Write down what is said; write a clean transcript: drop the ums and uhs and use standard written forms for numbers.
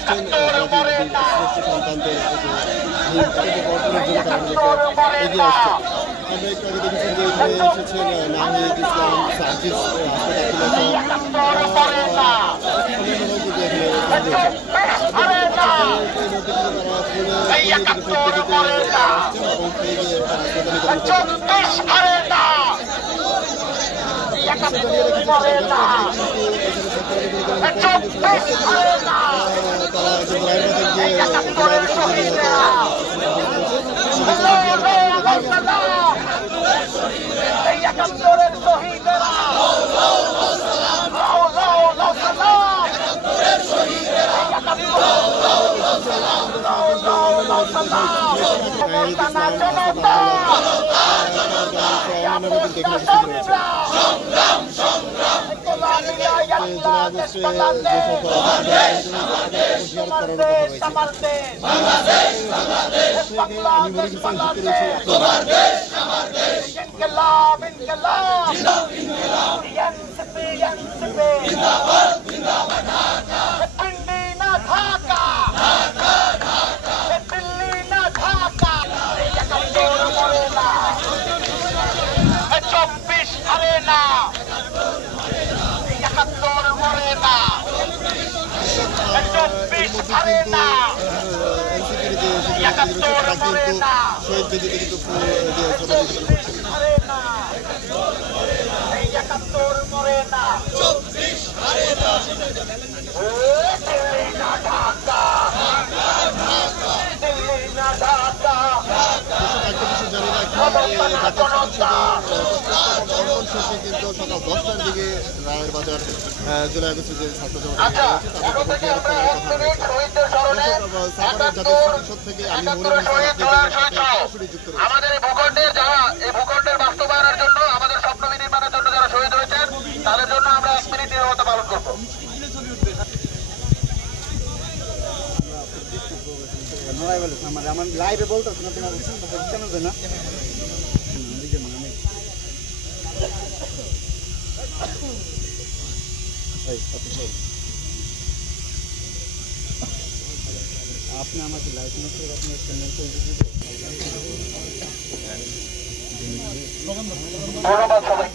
আসছেন শ্রেষ্ঠ সন্তানদের বর্তমানের জন্য তারা এগিয়ে আসছে। আমরা একটু আগে দেখেছেন যে এখানে এসেছেন নাহিদ ইসলাম, সার্জিস, শেষে কিন্তু সকাল 10টার দিকে রায়ের বাজার জুলাই আগস্টে যে ছাত্র থেকে আমি আমাদের এই ভূখণ্ডের যারা এই ভূখণ্ডের বাস্তবায়নের জন্য আমাদের স্বপ্ন বিনির্মাণের জন্য যারা শহীদ হয়েছেন তাদের জন্য আমরা 1 মিনিট নিরবতা পালন করবো। আমার লাইভে বলতেছে না কেন না আপনি আমাকে লাইসেন্স করে আপনার ধন্যবাদ সবাই।